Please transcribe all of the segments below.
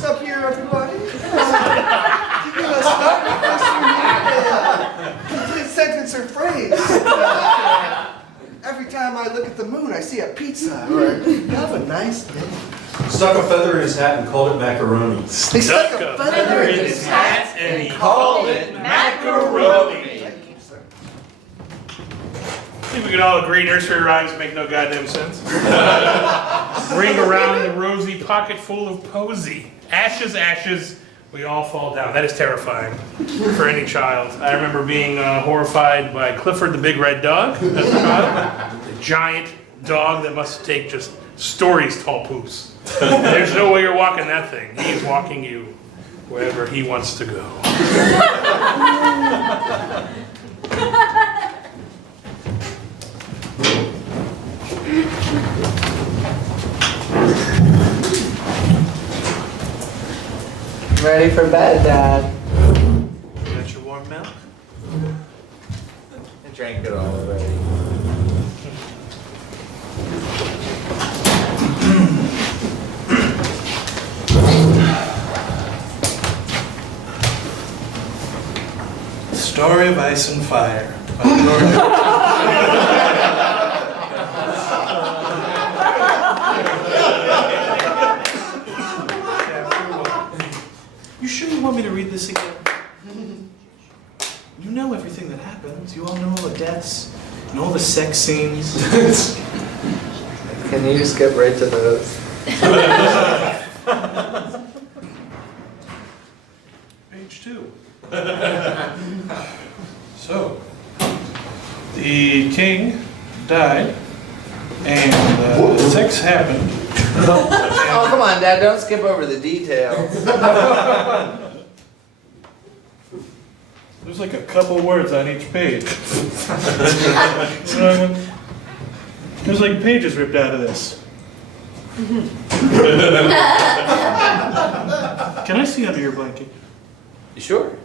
answers up here, everybody. You gotta start with complete sentence or phrase. Every time I look at the moon, I see a pizza. Or have a nice day. Stuck a feather in his hat and called it macaroni. They stuck a feather in his hat and he called it macaroni. Thank you, sir. I think we can all agree nursery rhymes make no goddamn sense. Ring around the rosy pocket full of posy. Ashes, ashes, we all fall down. That is terrifying for any child. I remember being horrified by Clifford the Big Red Dog as a child. A giant dog that must take just stories tall poops. There's no way you're walking that thing. He's walking you wherever he wants to go. Ready for bed, Dad. Got your warm milk? I drank it all already. Story of Ice and Fire. You sure you want me to read this again? You know everything that happens. You all know all the deaths and all the sex scenes. Can you skip right to those? Page 2. So, the king died, and sex happened. Oh, come on, Dad, don't skip over the details. There's like a couple words on each page. There's like pages ripped out of this. Can I see under your blanket? You sure?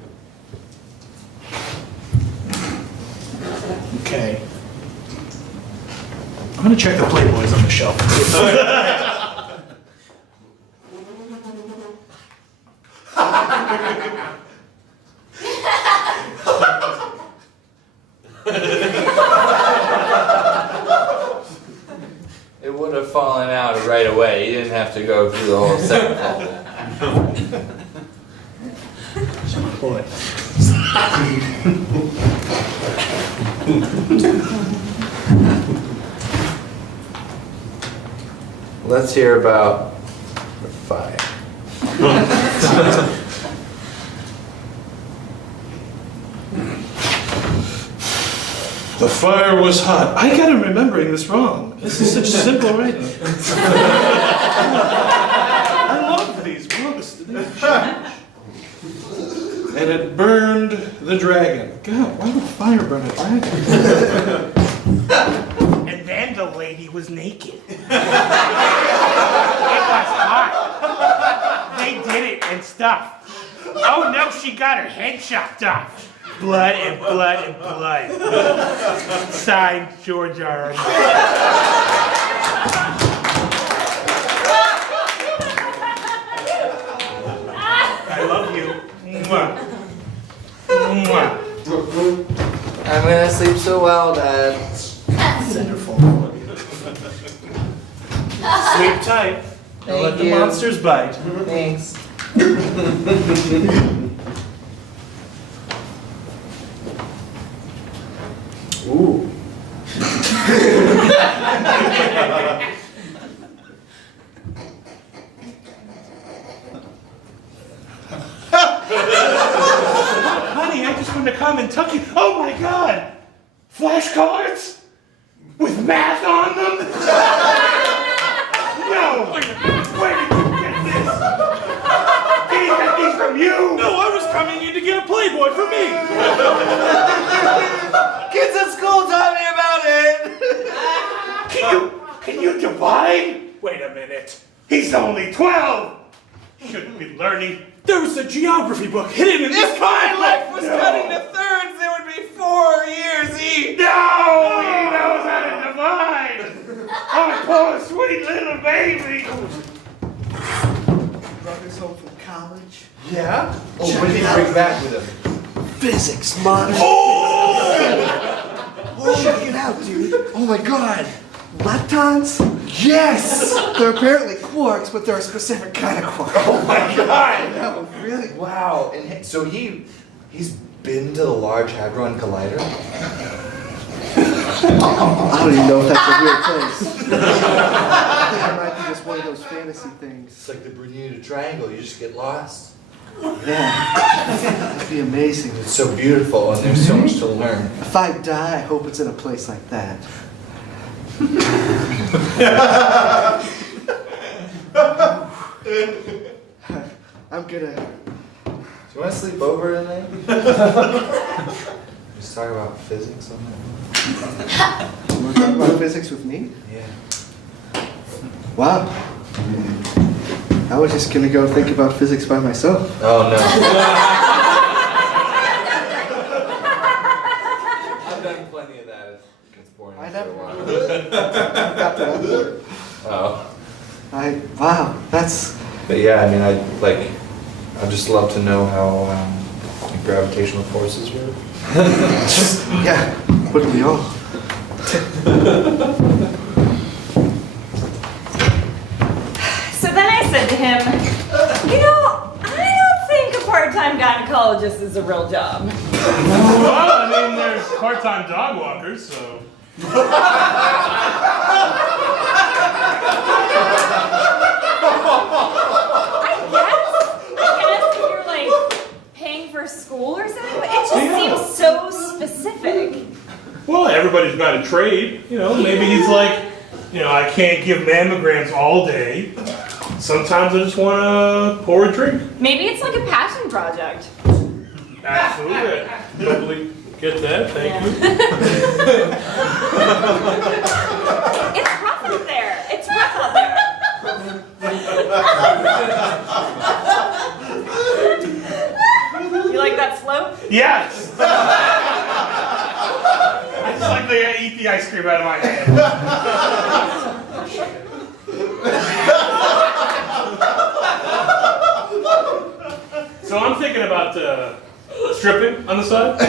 Okay. I'm gonna check the Playboys on the shelf. It would have fallen out right away. You didn't have to go through the whole centerfold. Boy. Let's hear about the fire. The fire was hot. I got him remembering this wrong. This is such simple writing. I love these books. They change. And it burned the dragon. God, why would fire burn a dragon? And then the lady was naked. It was hot. They did it and stuff. Oh no, she got her head chopped off. Blood and blood and blood. Signed, George R. R. I love you. Mwah. Mwah. I'm gonna sleep so well, Dad. Centerfold. Sleep tight. Don't let the you. monsters bite. Thanks. Ooh. Honey, I just wanted to come and tuck you. Oh my God! Flashcards? With math on them? No! Where did you get this? Did he get these from you? No, I was coming in to get a Playboy for me. Kids at school taught me about it! Can you divide? Wait a minute. He's only 12. Shouldn't be learning. There was a geography book hidden in this If my comic life book. was cut into thirds, there would be 4 years each! No! He knows how to divide. Oh, poor sweet little baby. Brothers things home from college. Yeah? Oh, what did he bring back with him? Physics, man. Oh, check it out, dude. Oh my god. Leptons? Yes! They're apparently quarks, but they're a specific kind of quark. Oh my god! No, really? Wow. And so he's been to the Large Hadron Collider? I don't even know if that's a real place. I think it might be just one of those fantasy things. It's like the Bermuda Triangle. You just get lost. Yeah, that'd be amazing. It's so beautiful and there's so much to learn. If I die, I hope it's in a place like that. I'm gonna. Do you want to sleep over tonight? Just talk about physics on that. You want to talk about physics with me? Yeah. Wow. I was just gonna go think about physics by myself. Oh no. I've done plenty of that. It's boring. I after never a while. got to that part. Oh. Wow, that's. But yeah, I mean, I'd just love to know how gravitational forces work. Yeah, wouldn't we all? So then I said to him, you know, I don't think a part-time gynecologist is a real job. Well, I mean, there's part-time dog walkers, so. I guess if you're like paying for school or something, but it just seems so specific. Well, everybody's got a trade. You know, maybe he's like, you know, I can't give mammograms all day. Sometimes I just want to pour a drink. Maybe it's like a passion project. Absolutely. I totally get that. Thank you. It's rough out there. It's rough out there. You like that slope? Yes. I just like to eat the ice cream out of my hand. So I'm thinking about stripping on the side,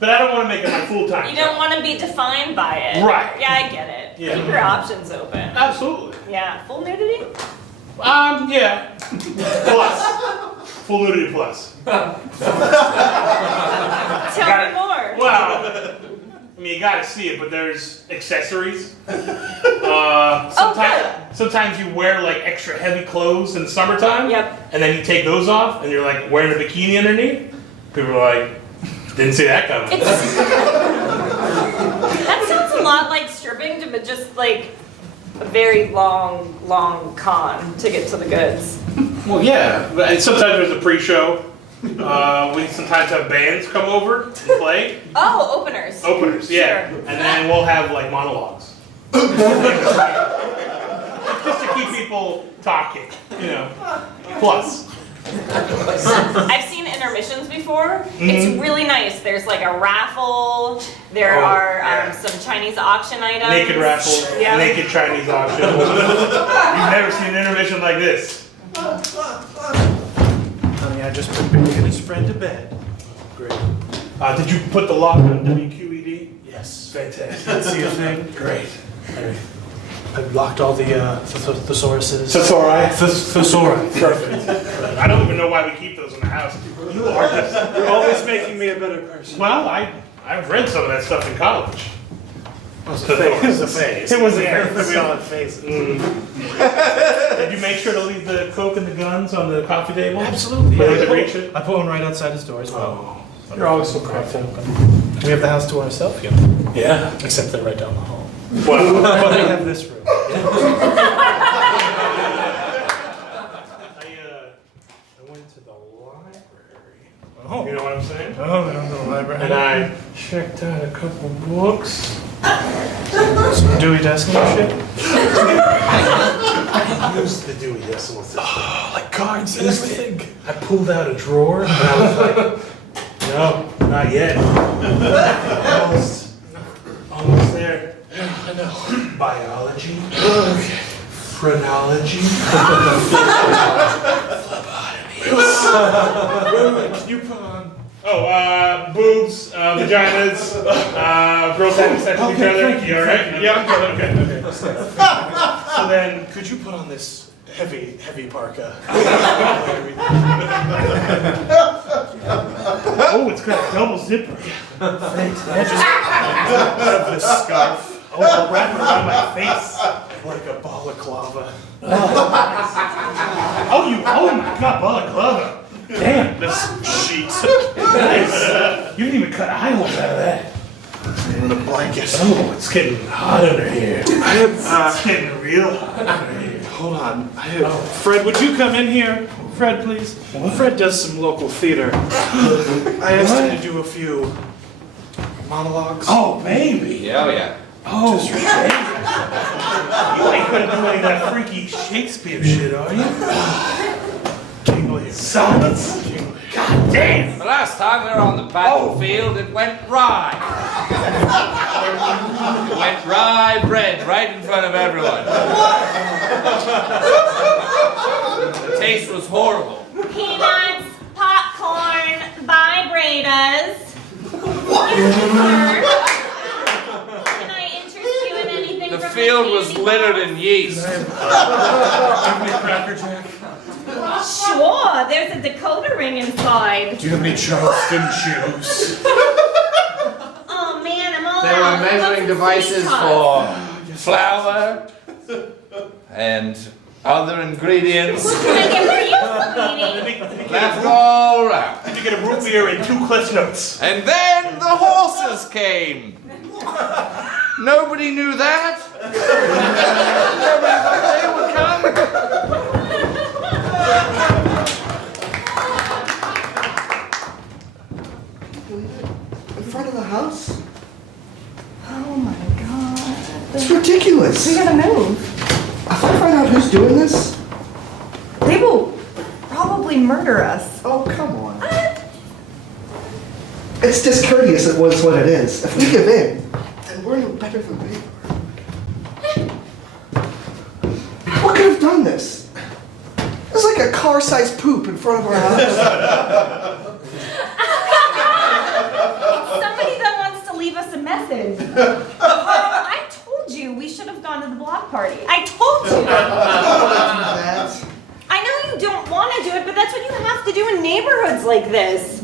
but I don't want to make it my full-time You job. don't want to be defined by it. Right. Yeah, I get it. Yeah. Keep your options open. Absolutely. Yeah. Full nudity? Yeah. Plus. Full nudity plus. Tell me more. Well, I mean, you gotta see it, but there's accessories. Sometimes you wear like extra heavy clothes in the summertime. Yep. And then you take those off, and you're like wearing a bikini underneath. People are like, didn't see that coming. That sounds a lot like stripping, but just like a very long, long con to get to the goods. Well, yeah. And sometimes there's a pre-show. We sometimes have bands come over and play. Oh, openers. Openers, yeah. Sure. And then we'll have like monologues. Just to keep people talking, you know. Plus. I've seen intermissions before. It's really nice. There's like a raffle. There Oh, are yeah. some Chinese auction items. Naked raffle, Yeah. naked Chinese auction. You've never seen an intermission like this. Honey, I just put Billy and his friend to bed. Great. Did you put the lock on WQED? Yes. Fantastic. Can't see a thing. Great. I've locked all the thesauruses. Thesauri? Thesauri. Perfect. I don't even know why we keep those in the house. You are just. You're always making me a better person. Well, I've read some of that stuff in college. It was a phase. It was a Yeah, phase. we all had phases. Did you make sure to leave the Coke and the guns on the coffee table? Absolutely. Where they Yeah, could reach it? I put one right outside his door as well. Oh, you're always so crafty. We have the house to ourselves, you know, Yeah. except they're right down the hall. Well, But we have this room. I went to the library. Oh. You know what I'm saying? Oh, we don't go to the library. And I checked out a couple books. Some Dewey Decimal shit. I used the Dewey Decimal System. Oh, like cards and everything. I pulled out a drawer and I was like, no, not yet. Almost there. I know. Biology. Phrenology. Can you put on? Oh, boobs, vaginas, girls having sex with each other. You alright? Yeah, I'm good. Okay. So then, could you put on this heavy parka? Oh, it's got a double zipper. Thanks. I just have this scarf. Oh, I'll wrap it around my face. Like a balaclava. Oh my god, balaclava. Damn, This sheet. nice. You didn't even cut eye holes out of that. And a blanket. Oh, it's getting hot under here. It's getting real hot under here. Hold on. Fred, would you come in here? Fred, please. Fred does some local theater. I asked him to do a few monologues. Oh, baby. Yeah. Oh, you ain't gonna do any of that freaky Shakespeare shit, are you? Sonnets. God damn. The last time we were on the battlefield, it went rye. It went rye bread right in front of everyone. The taste was horrible. Peanuts, popcorn, vibrators. Can I interest you in anything The from field the was candy littered bar? in yeast. Cracker Jack. Sure, there's a decoder ring inside. Do you have any Charleston shoes? Oh man, I'm all There out. were How about measuring some devices sweet for flour and other ingredients. Can I get for you, sweetie? Left all around. Did you get a root beer and 2 Cliff Notes? And then the horses came. Nobody knew that. Nobody thought they would come. In front of the house? Oh my god. It's ridiculous. We gotta move. If I find out who's doing this, They will probably murder us. oh, come on. It's discourteous, it was what it is. If we give in, then we're no better than they are. What could have done this? It's like a car-sized poop in front of our house. Somebody that wants to leave us a message. I told you we should have gone to the block party. I told you. That. I know you don't want to do it, but that's what you have to do in neighborhoods like this.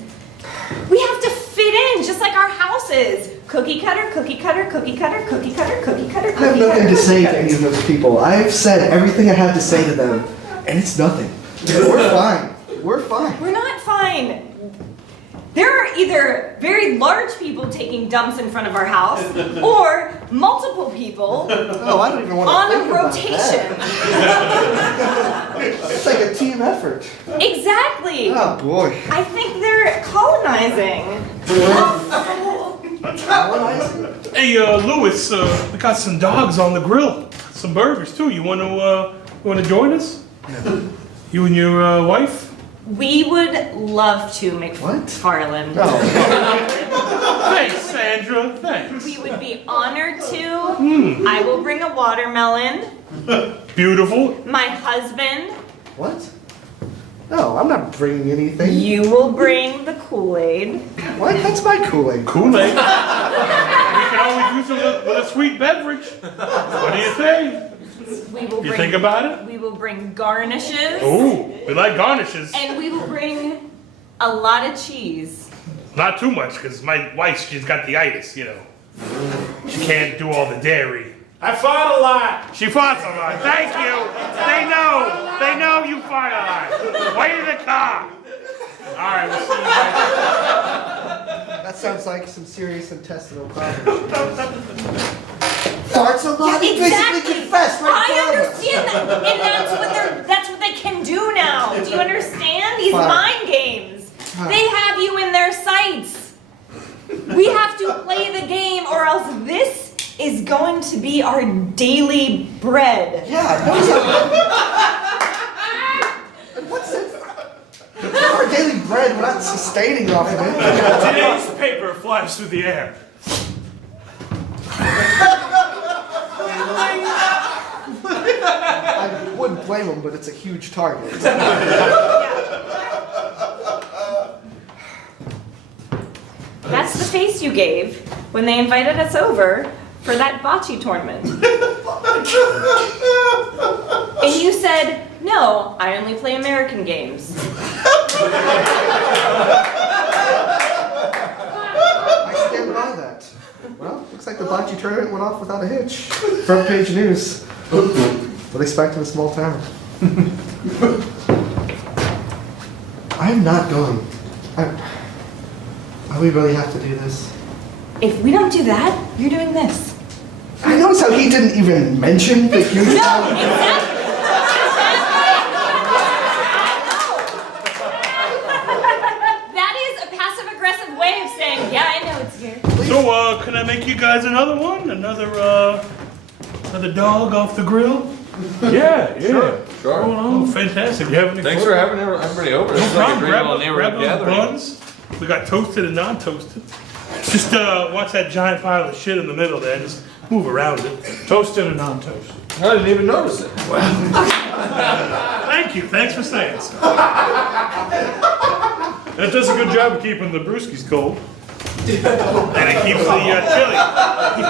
We have to fit in, just like our houses. Cookie cutter, cookie cutter, cookie cutter, cookie cutter, cookie cutter, cookie I have nothing cutter, to say cookie to any cutter. of those people. I've said everything I have to say to them, and it's nothing. We're fine. We're fine. We're not fine. There are either very large people taking dumps in front of our house, or multiple people Oh, I don't even want to on think a about rotation. that. It's like a team effort. Exactly. Oh boy. I think they're colonizing. Colonizing? Hey, Louis, we got some dogs on the grill. Some burgers, too. You want to join us? You and your wife? We would love to, What? McFarland. Oh. Thanks, Sandra. Thanks. We would be honored to. I will bring a watermelon. Beautiful. My husband, What? No, I'm not bringing anything. you will bring the Kool-Aid. What? That's my Kool-Aid. Kool-Aid. We can always use it with a sweet beverage. What do you think? We will You bring, think about it? We will bring garnishes. Ooh, we like garnishes. And we will bring a lot of cheese. Not too much, because my wife, she's got the itis, you know. She can't do all the dairy. I fought a lot. She fought a lot. Thank you. They know you fought a lot. Wait in the car. All right, we'll see you guys. That sounds like some serious intestinal problems. Farts a lot? He basically confessed right in I front of us. understand that, and that's what they can do now. Do you understand? These Fine. mind games. They have you in their sights. We have to play the game, or else this is going to be our daily bread. Yeah, no, what's it? Our daily bread, we're not sustaining off of it. Today's paper flies through the air. I wouldn't blame him, but it's a huge target. Yeah. That's the face you gave when they invited us over for that bocce tournament. And you said, no, I only play American games. I stand by that. Well, looks like the bocce tournament went off without a hitch. Front page news. What expect in a small town? I'm not going. We really have to do this. If we don't do that, you're doing this. I noticed how he didn't even mention the huge No, town. exactly. That is a passive-aggressive way of saying, yeah, I know it's here. So, can I make you guys another one? Another dog off the grill? Yeah. Sure. Oh, fantastic. You have any Thanks for having everybody over. This is like a great little Grab neighborhood those gathering. buns. We got toasted and non-toasted. Just watch that giant pile of shit in the middle there. Just move around it. Toasted or non-toasted? I didn't even notice it. Thank you. Thanks for saying so. That does a good job of keeping the brewskis cold. And it keeps the chili.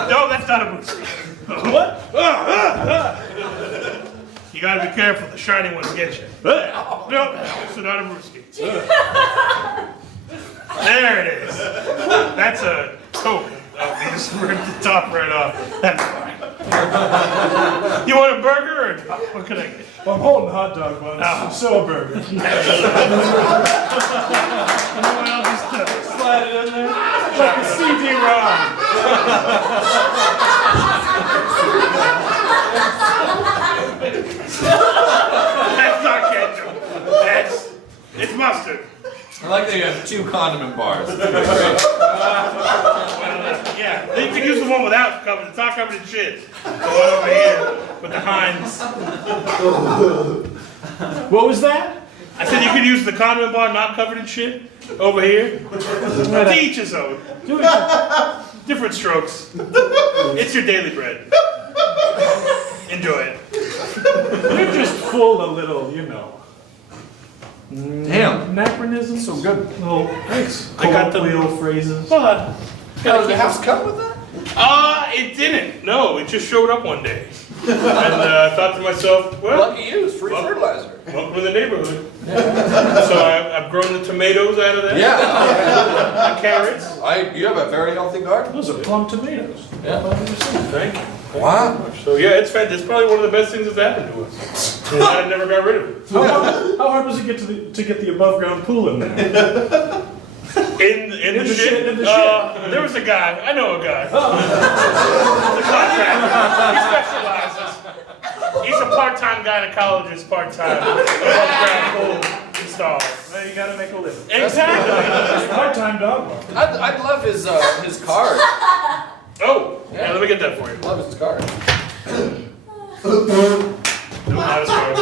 No, that's not a brewski. What? You gotta be careful. The shiny ones get you. No, it's not a brewski. There it is. That's a Coke. Oh, you just ripped the top right off. That's fine. You want a burger or what can I get? Well, I'm holding hot dog buns. Oh. So a burger. You know what, I'll just Slide it in there. Like a CD-ROM. That's not ketchup. It's mustard. I like that you have 2 condiment bars. Yeah, you can use the one without covered. It's not covered in shit. The one over here with the Heinz. What was that? I said you could use the condiment bar not covered in shit over here. To each his own. Different strokes. It's your daily bread. Enjoy it. You're just full of little, Damn. anachronisms. So good. Little Thanks. I got the colloquial phrases. Oh, did the house come with that? It didn't. No, it just showed up one day. And I thought to myself, well, Lucky you, it's free fertilizer. welcome to the neighborhood. So I've grown the tomatoes out of that. Yeah. The carrots. You have a very healthy garden. Those are plum tomatoes. Yeah. Thank you. Wow. So yeah, it's fantastic. It's probably one of the best things that's happened to us. And I never got rid of it. How hard was it to get the above ground pool in there? In the shit. in the shit. There was a guy. I know a guy. He's a contractor. He specializes. He's a part-time gynecologist, part-time. Above-ground pool installer. Well, you gotta make a living. Exactly. Part-time dog walker. I'd love his card. Oh, yeah. Let me get that for you. Love his card. No, not as good.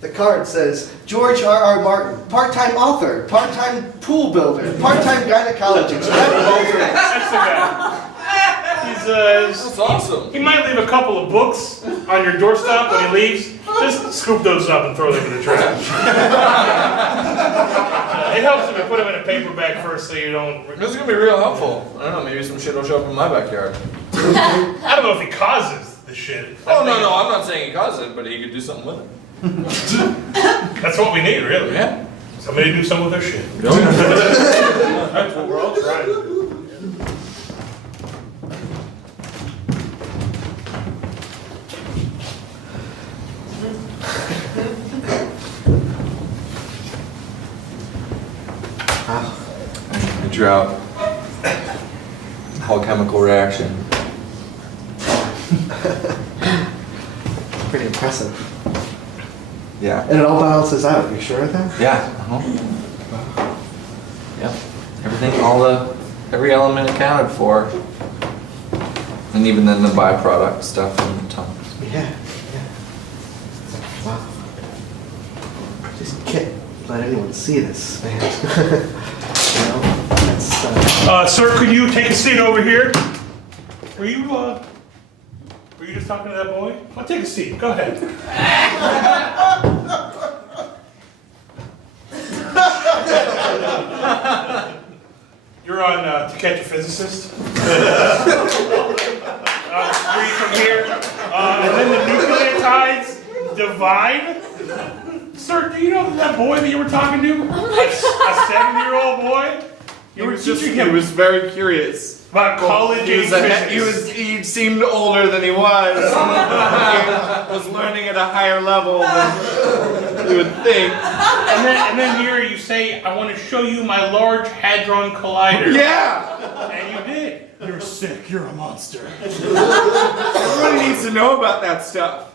The card says, George R.R. Martin, part-time author, part-time pool builder, part-time gynecologist. That's the guy. That's awesome. He might leave a couple of books on your doorstep when he leaves. Just scoop those up and throw them in the trash. It helps if you put them in a paper bag first so you don't... This is gonna be real helpful. I don't know, maybe some shit will show up in my backyard. I don't know if he causes the shit. Oh, no, I'm not saying he caused it, but he could do something with it. That's what we need, really. Yeah. Somebody do something with their shit. That's what we're all trying to do. I drew out whole chemical reaction. Pretty impressive. Yeah. And it all balances out, you sure of that? Yeah. Yep. Everything, every element accounted for. And even then the byproduct stuff in the tongue. Yeah. Wow. Just can't let anyone see this, man. That's, Sir, could you take a seat over here? Were you just talking to that boy? I'll take a seat. Go ahead. catch a physicist. Read from here. And then the nucleotides divide. Sir, do you know that boy that you were talking to? A 7-year-old boy? You were teaching him He was very curious. about college age physics. He seemed older than he was. He was learning at a higher level than you would think. And then here you say, I want to show you my Large Hadron Collider. Yeah! And you did. You're sick. You're a monster. Everybody needs to know about that stuff.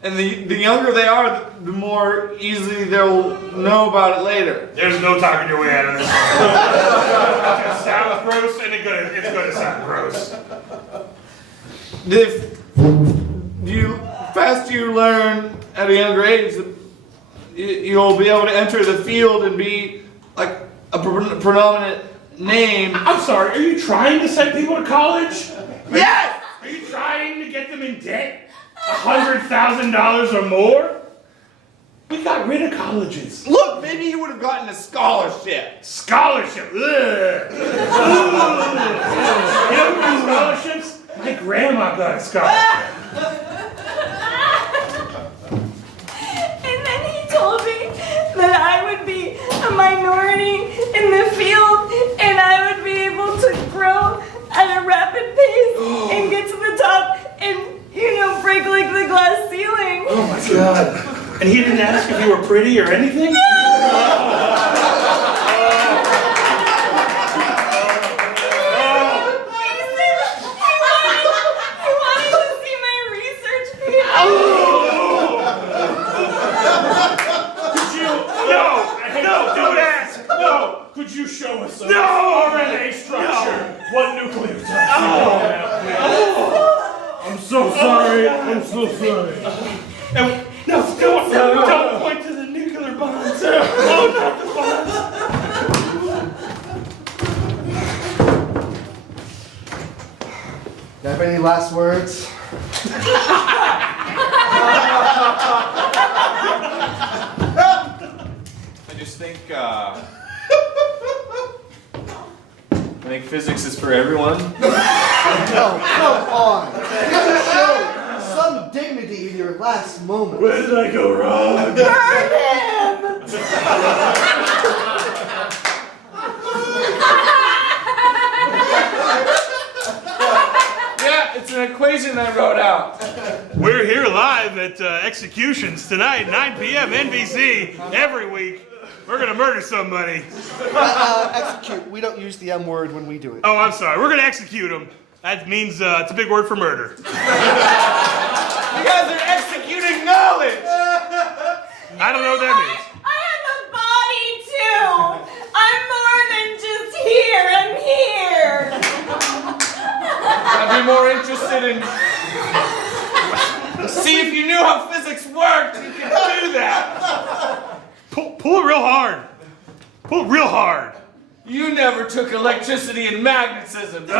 And the younger they are, the more easily they'll know about it later. There's no talking your way out of this. It sounds gross, and it's gonna sound gross. If faster you learn at a younger age, you'll be able to enter the field and be like a predominant name. I'm sorry, are you trying to send people to college? Yes! Are you trying to get them in debt? $100,000 or more? We got rid of colleges. Look, maybe he would have gotten a scholarship. Scholarship. Ugh. You know who got scholarships? My grandma got a scholarship. And then he told me that I would be a minority in the field and I would be able to grow at a rapid pace and get to the top and, break like the glass ceiling. Oh my God. And he didn't ask if you were pretty or anything? He wanted to see my research paper. No, don't ask. No. Could you show us some RNA structure? What nucleotides? I'm so sorry. I'm so sorry. No, don't point to the nuclear bonds. Oh, not the bonds. You have any last words? I just think, I think physics is for everyone. No, come on. You have to show some dignity in your last moment. Where did I go wrong? Burn him! Yeah, it's an equation I wrote out. We're here live at Executions tonight, 9 p.m. NBC, every week. We're gonna murder somebody. Execute. We don't use the M word when we do it. Oh, I'm sorry. We're gonna execute him. That means it's a big word for murder. You guys are executing knowledge! I don't know what that means. I have a body too. I'm more than just here. I'm here. I'd be more interested in... See, if you knew how physics worked, you could do that. Pull it real hard. Pull it real hard. You never took electricity and magnetism. I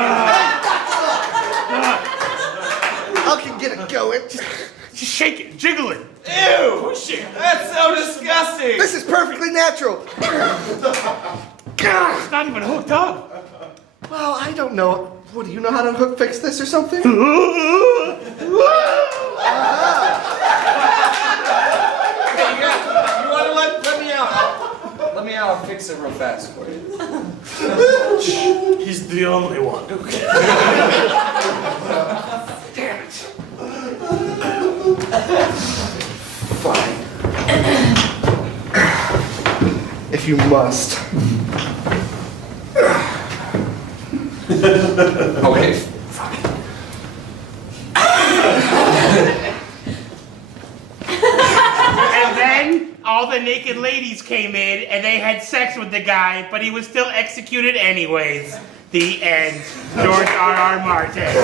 can get it going. Just shake it, jiggle it. Ew! Push it. That's so disgusting! This is perfectly natural. God, it's not even hooked up. Well, I don't know. What, do you know how to fix this or something? Hey, you want to let me out? Let me out and fix it real fast for you. He's the only one who can. Damn it. Fine. If you must. Okay, fine. And then all the naked ladies came in and they had sex with the guy, but he was still executed anyways. The end. George R.R. Martin.